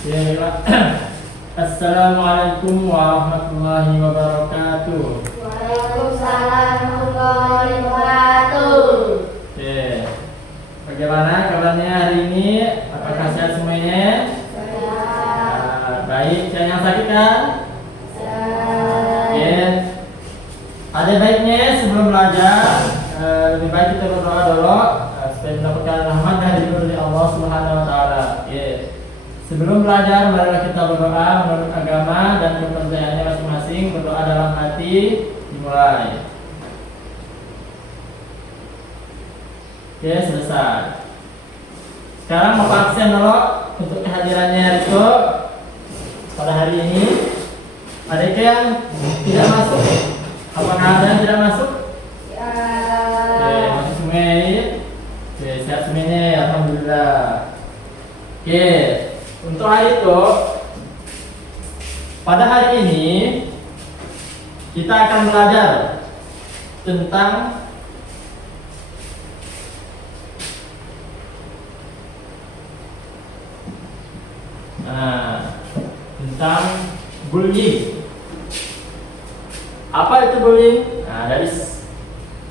Ya, Assalamualaikum warahmatullahi wabarakatuh. Waalaikumsalam warahmatullahi wabarakatuh. Oke, bagaimana kabarnya hari ini? Apakah sehat semuanya? Baik, saya yang sakit kan? Oke, ada baiknya sebelum belajar lebih baik kita berdoa dulu supaya mendapatkan rahmat dari Allah Subhanahu Wa Taala. Oke. Sebelum belajar, marilah kita berdoa menurut agama dan kepercayaannya masing-masing. Berdoa dalam hati, dimulai. Oke, selesai. Sekarang mau absen dulu untuk kehadirannya Riko pada hari ini. Ada yang tidak masuk? Apakah ada yang tidak masuk? Oke, masuk semua. Oke, sehat semuanya, alhamdulillah. Oke. Untuk hari itu, pada hari ini kita akan belajar tentang bullying. Apa itu bullying? Dari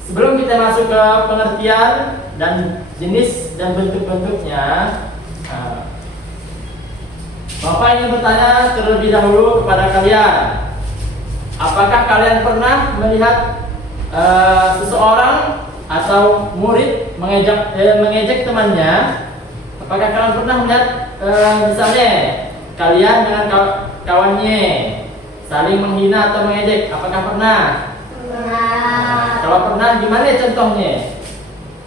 sebelum kita masuk ke pengertian dan jenis dan bentuk-bentuknya, Bapak ingin bertanya terlebih dahulu kepada kalian. Apakah kalian pernah melihat seseorang atau murid mengejek temannya? Apakah kalian pernah melihat misalnya kalian dengan kawannya saling menghina atau mengejek? Apakah pernah? Pernah. Kalau pernah, gimana contohnya?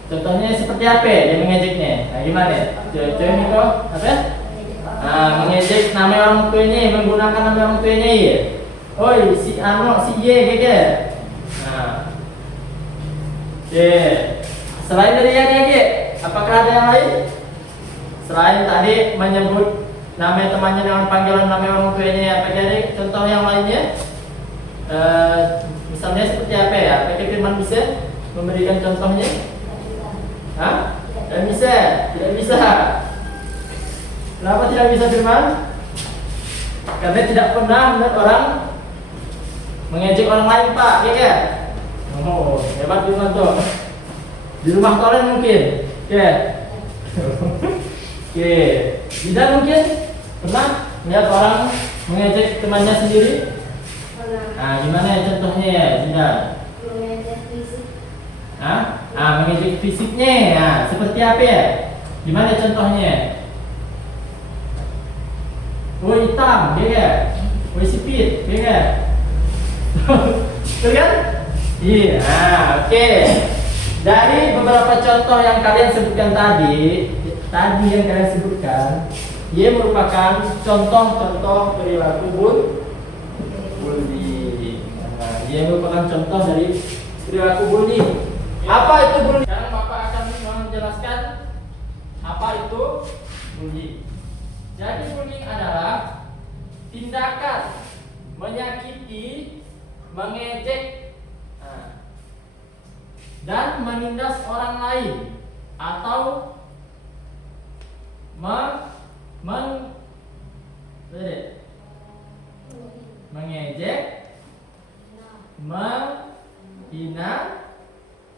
Contohnya seperti apa dia mengejeknya? Gimana? Coba Niko, apa? Mengejek nama orang tuanya, menggunakan nama orang tuanya ya. Oi, si Ano, si Y, gitu. Oke. Selain dari yang ini, apakah ada yang lain? Selain tadi menyebut nama temannya dengan panggilan nama orang tuanya, apakah ada contoh yang lainnya? Misalnya seperti apa ya? Apakah Firman bisa memberikan contohnya? Tidak bisa, tidak bisa. Kenapa tidak bisa Firman? Karena tidak pernah melihat orang mengejek orang lain, Pak, ya kan? Oh, hebat Firman tuh. Di rumah kalian mungkin, oke? Oke, Zidan mungkin pernah melihat orang mengejek temannya sendiri? Pernah. Gimana ya contohnya ya, Zidan? Mengejek fisik. Mengejek fisiknya, seperti apa ya? Gimana contohnya? Oh, hitam, dia kan? Oh, sipit, dia kan? Betul kan? Iya, oke. Dari beberapa contoh yang kalian sebutkan tadi yang kalian sebutkan, ia merupakan contoh-contoh perilaku bullying. Dia merupakan contoh dari perilaku bullying. Apa itu bullying? Sekarang Bapak akan menjelaskan apa itu bullying. Jadi bullying adalah tindakan menyakiti, mengejek, dan menindas orang lain atau mengejek, menghina,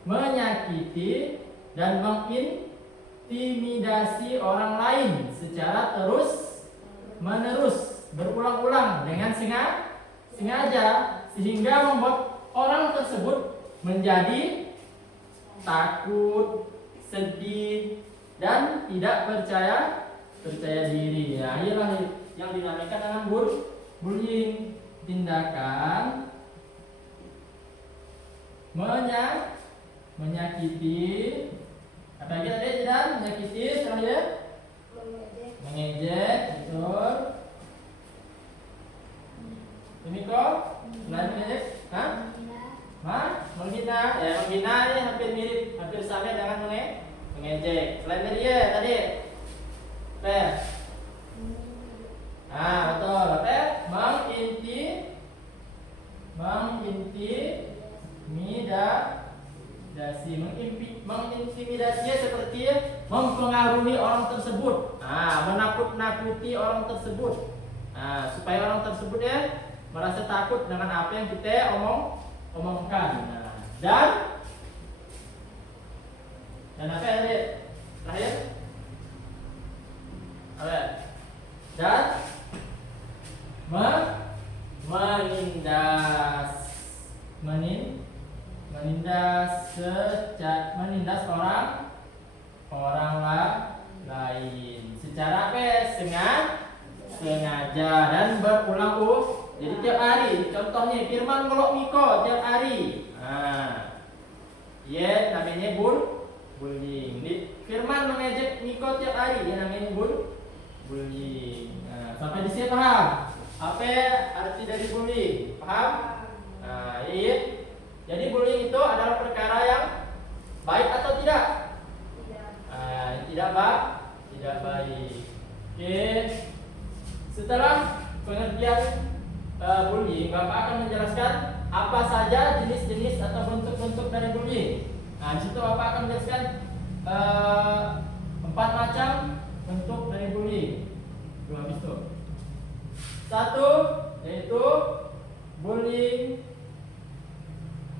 menyakiti, dan mengintimidasi orang lain secara terus-menerus, berulang-ulang dengan sengaja sehingga membuat orang tersebut menjadi takut, sedih, dan tidak percaya diri. Inilah yang dinamakan dengan bullying. Tindakan menyakiti, apa lagi tadi tidak? Menyakiti, selanjutnya mengejek, betul. Ini kok selain mengejek, menghina. Menghina ini hampir mirip, hampir sama dengan mengejek. Selain dari dia tadi, betul. Mengintimidasinya seperti mempengaruhi orang tersebut, menakut-nakuti orang tersebut. Nah, supaya orang tersebut ya merasa takut dengan apa yang kita omongkan. Nah, dan apa ya adik? Terakhir apa? Dan menindas orang lain secara apa? Sengaja dan berulang-ulang. Jadi tiap hari. Contohnya Firman ngelok Miko tiap hari. Nah, ya namanya bullying. Firman mengejek Miko tiap hari, dia namanya bullying. Nah, sampai di sini paham? Apa arti dari bullying? Paham? Nah, iya. Jadi bullying itu adalah perkara yang baik atau tidak? Tidak baik. Oke. Setelah pengertian bullying, Bapak akan menjelaskan apa saja jenis-jenis atau bentuk-bentuk dari bullying. Nah, di situ Bapak akan menjelaskan 4 macam bentuk dari bullying. Habis itu. 1 yaitu bullying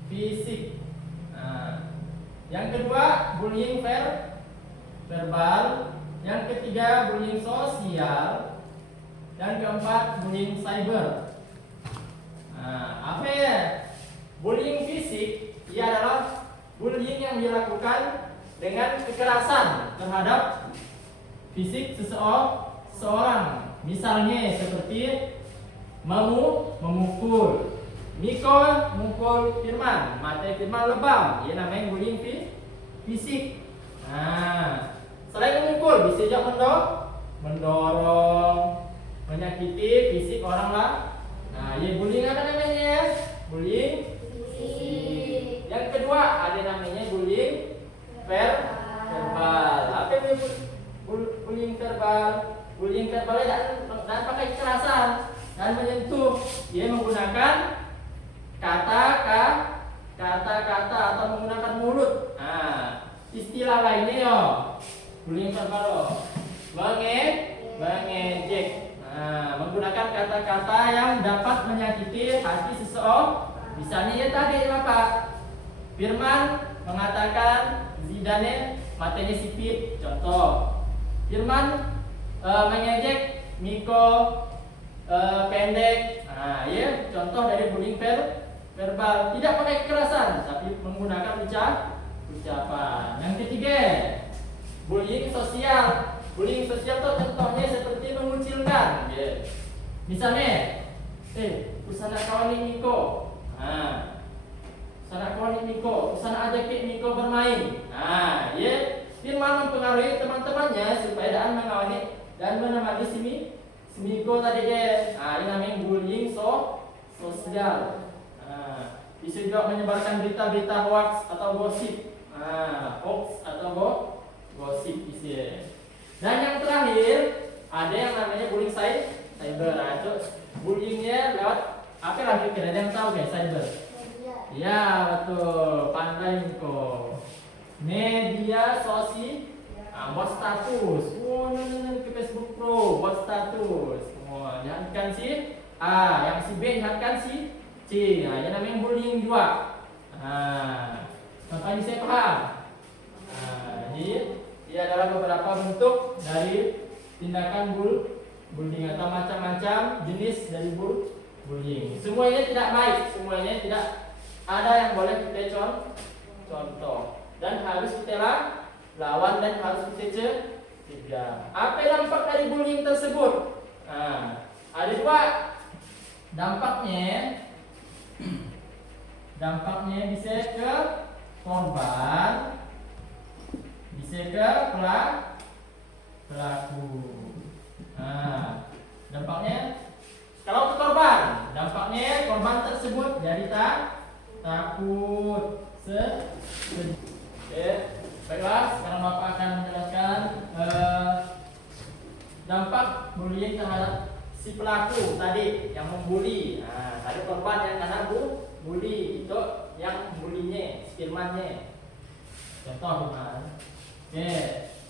fisik. Nah, yang kedua bullying verbal, yang ketiga bullying sosial, dan keempat bullying cyber. Nah, apa ya? Bullying fisik ia adalah bullying yang dilakukan dengan kekerasan terhadap fisik seseorang. Misalnya seperti memukul. Miko mukul Firman, mata Firman lebam, ia namanya bullying fisik. Nah, selain memukul bisa juga mendorong, menyakiti fisik orang lah. Nah, ya bullying apa namanya? Bullying fisik. Yang kedua ada namanya bullying verbal. Apa itu bullying verbal? Bullying verbal dan pakai kekerasan dan menyentuh. Dia menggunakan kata-kata atau menggunakan mulut. Nah, istilah lainnya yo bullying verbal mengejek. Nah, menggunakan kata-kata yang dapat menyakiti hati seseorang. Misalnya ya tadi Bapak Firman mengatakan Zidane matanya sipit. Contoh. Firman mengejek Miko pendek. Nah, ya contoh dari bullying verbal, tidak pakai kekerasan tapi menggunakan ucapan. Yang ketiga, bullying sosial. Bullying sosial itu contohnya seperti mengucilkan. Ya. Misalnya, usana kawan Miko. Nah, usana kawan Miko, usana ajak Miko bermain. Nah, ya Firman mempengaruhi teman-temannya supaya daan mengawani dan menemani Miko tadi deh. Nah, ini namanya bullying sosial. Nah, bisa juga menyebarkan berita-berita hoax atau gosip. Nah, hoax atau gosip bisa. Dan yang terakhir ada yang namanya bullying cyber. Nah, itu bullyingnya lewat apa lagi kira ada yang tahu guys cyber? Ya betul, pandai Miko. Media sosial. Buat status, ke Facebook Pro, buat status. Lihatkan si A, yang si B lihatkan si C. Nah, yang namanya bullying juga. Nah, sampai ini saya paham. Nah, ini adalah beberapa bentuk dari tindakan bullying atau macam-macam jenis dari bullying. Semuanya tidak baik, semuanya tidak ada yang boleh kita contoh dan harus kita lawan dan harus kita cegah. Apa dampak dari bullying tersebut? Nah, ada 2 dampaknya. Dampaknya bisa ke korban, bisa ke pelaku. Nah, dampaknya kalau ke korban, dampaknya korban tersebut jadi takut, baiklah, sekarang Bapak akan menjelaskan dampak bullying terhadap si pelaku tadi yang membuli. Nah, ada korban yang kena bully, itu yang bulinya, Firmannya. Contoh Firman. Oke,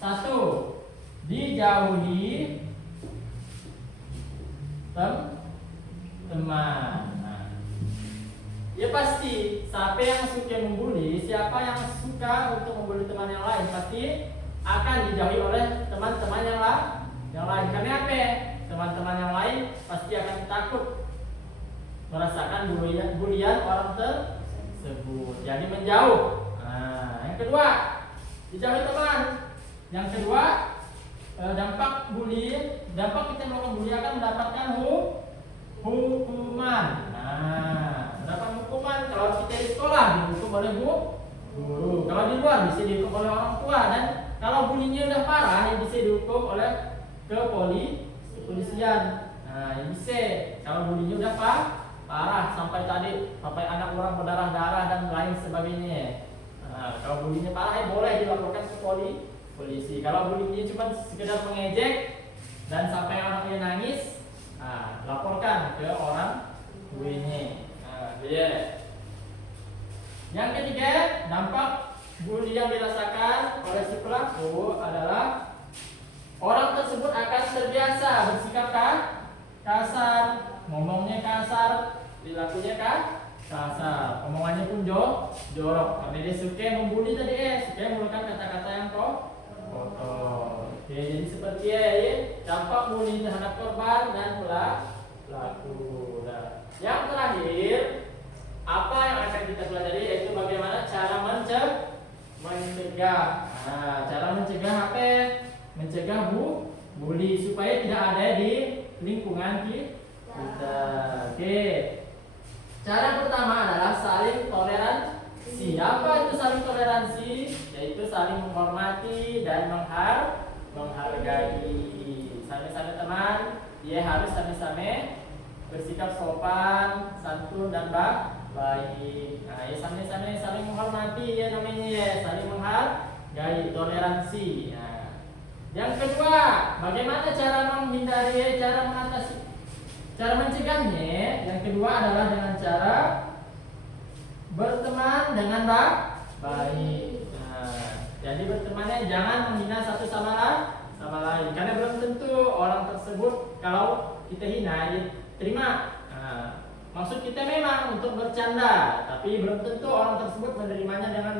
1. Dijauhi teman. Nah, ya pasti siapa yang suka membuli, siapa yang suka untuk membuli teman yang lain pasti akan dijauhi oleh teman-teman yang lain. Karena apa? Teman-teman yang lain pasti akan takut merasakan bulian orang tersebut. Jadi menjauh. Nah, yang kedua, dijauhi teman. Yang kedua, dampak kita melakukan bully akan mendapatkan hukuman. Nah, mendapat hukuman kalau kita di sekolah dihukum oleh guru. Kalau di luar bisa dihukum oleh orang tua, dan kalau bulinya udah parah ya bisa dihukum oleh kepolisian. Nah, ya bisa. Kalau bulinya udah parah sampai anak orang berdarah-darah dan lain sebagainya. Nah, kalau bulinya parah ya boleh dilaporkan ke polisi. Kalau bulinya cuma sekedar mengejek dan sampai anaknya nangis, laporkan ke orang tuanya. Yang ketiga, dampak bully yang dirasakan oleh si pelaku adalah orang tersebut akan terbiasa bersikap kasar, ngomongnya kasar, perilakunya kasar, omongannya pun jorok. Karena dia suka membuli tadi, suka menggunakan kata-kata yang kotor. Oke, jadi seperti ya, dampak bully terhadap korban dan pelaku. Nah, yang terakhir, apa yang akan kita pelajari yaitu bagaimana cara mencegah. Nah, cara mencegah apa? Mencegah bully supaya tidak ada di lingkungan kita. Oke. Cara pertama adalah saling toleransi. Apa itu saling toleransi? Yaitu saling menghormati dan menghargai. Sama-sama teman, dia harus sama-sama bersikap sopan, santun dan baik. Nah, ya sama-sama saling menghormati ya namanya ya, saling menghargai, toleransi. Nah, yang kedua, bagaimana cara menghindari, cara mengatasi, cara mencegahnya? Yang kedua adalah dengan cara berteman dengan baik. Nah, jadi bertemannya jangan menghina satu sama lain, karena belum tentu orang tersebut kalau kita hina ya terima. Nah, maksud kita memang untuk bercanda, tapi belum tentu orang tersebut menerimanya dengan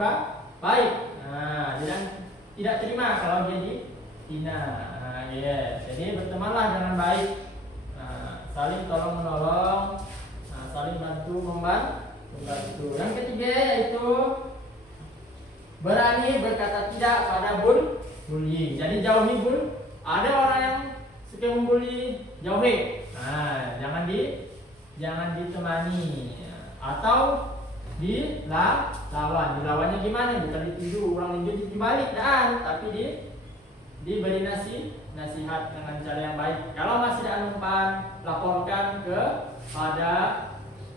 baik. Nah, tidak terima kalau dia dihina. Nah, jadi bertemanlah dengan baik. Nah, saling tolong menolong, saling bantu membantu. Yang ketiga yaitu berani berkata tidak pada bullying. Jadi jauhi ada orang yang suka membuli, jauhi. Nah, jangan ditemani atau dilawan. Dilawannya gimana? Bukan dituduh orang linju dibalik tapi diberi nasihat dengan cara yang baik. Kalau masih ada umpan, laporkan kepada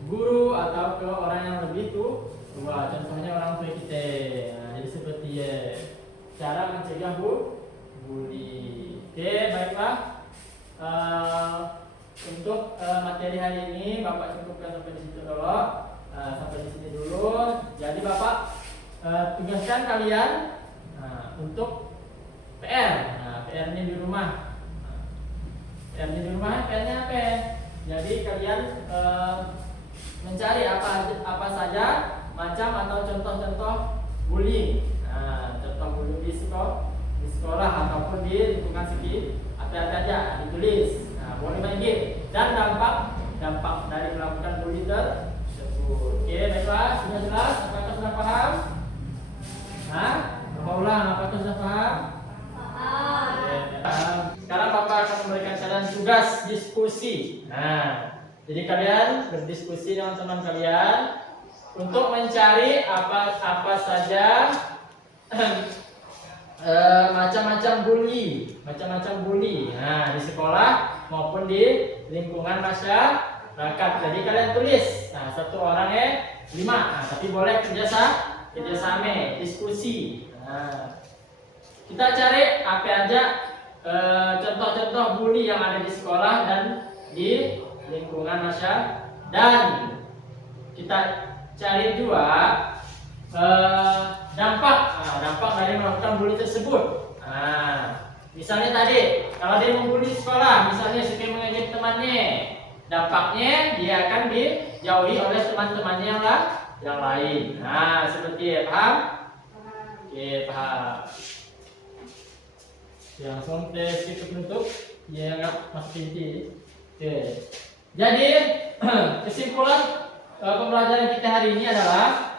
guru atau ke orang yang lebih tua. Contohnya orang tua kita. Nah, jadi seperti cara mencegah bully. Oke, baiklah. Untuk materi hari ini Bapak cukupkan sampai di situ dulu. Sampai di sini dulu. Jadi Bapak tugaskan kalian untuk PR. PR-nya di rumah. PR-nya apa? Jadi kalian mencari apa saja macam atau contoh-contoh bullying. Contoh bullying di sekolah ataupun di lingkungan sekitar. Apa aja ditulis. Boleh banyak dan dampak dari melakukan bully tersebut. Oke, baiklah, sudah jelas? Apakah sudah paham? Bapak ulang, apakah sudah paham? Sekarang Bapak akan memberikan kalian tugas diskusi. Nah, jadi kalian berdiskusi dengan teman kalian untuk mencari apa saja macam-macam bully. Nah, di sekolah maupun di lingkungan masyarakat. Jadi kalian tulis. Nah, satu orangnya 5. Nah, tapi boleh kerjasama, diskusi. Nah, kita cari apa aja contoh-contoh bully yang ada di sekolah dan di lingkungan masyarakat. Dan kita cari juga dampak dari melakukan bully tersebut. Nah, misalnya tadi kalau dia membuli sekolah, misalnya suka mengejek temannya, dampaknya dia akan dijauhi oleh teman-temannya yang lain. Nah, seperti paham? Oke, paham. Langsung tes kita penutup. Ya, nggak masuk inti. Oke. Jadi kesimpulan pembelajaran kita hari ini adalah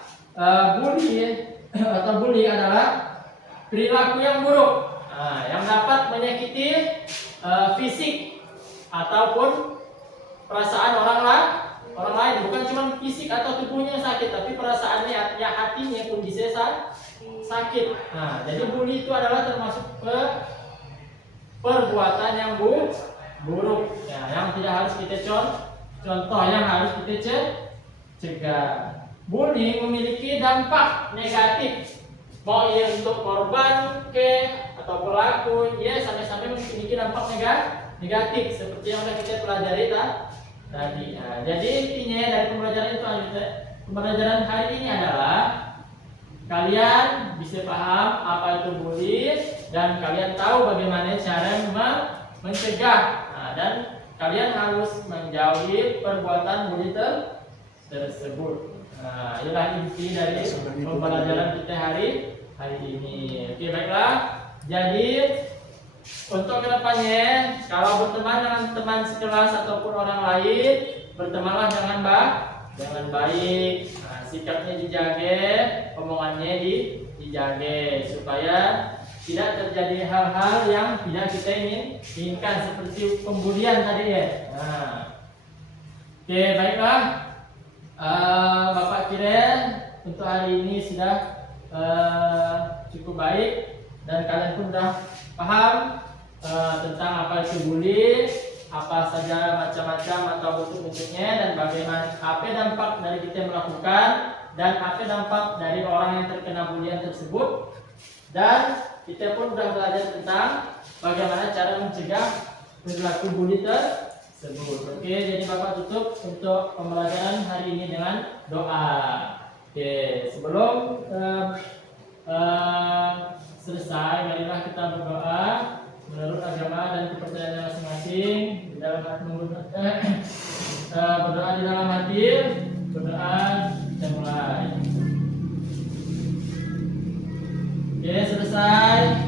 bully adalah perilaku yang buruk, yang dapat menyakiti fisik ataupun perasaan orang lain. Bukan cuma fisik atau tubuhnya yang sakit, tapi perasaannya, ya hatinya pun bisa sakit. Nah, jadi bully itu adalah termasuk perbuatan yang buruk, ya, yang tidak harus kita contoh, yang harus kita cegah. Bullying memiliki dampak negatif, mau ia untuk korban atau pelaku, ya sampai-sampai memiliki dampak negatif seperti yang sudah kita pelajari tadi. Nah, jadi intinya dari pembelajaran hari ini adalah kalian bisa paham apa itu bully dan kalian tahu bagaimana cara mencegah. Nah, dan kalian harus menjauhi perbuatan bully tersebut. Nah, inilah inti dari pembelajaran kita hari ini. Oke, baiklah. Jadi untuk kedepannya, kalau berteman dengan teman sekelas ataupun orang lain, bertemanlah dengan baik. Nah, sikapnya dijaga, omongannya dijaga supaya tidak terjadi hal-hal yang tidak kita inginkan seperti pembulian tadi ya. Nah, oke, baiklah. Bapak kira untuk hari ini sudah cukup baik dan kalian pun sudah paham tentang apa itu bully, apa saja macam-macam atau bentuk-bentuknya, dan bagaimana apa dampak dari kita melakukan dan apa dampak dari orang yang terkena bulian tersebut. Dan kita pun sudah belajar tentang bagaimana cara mencegah perilaku bully tersebut. Oke, jadi Bapak tutup untuk pembelajaran hari ini dengan doa. Oke, sebelum selesai, marilah kita berdoa menurut agama dan kepercayaan masing-masing. Berdoa di dalam hati, berdoa dan mulai. Oke, selesai.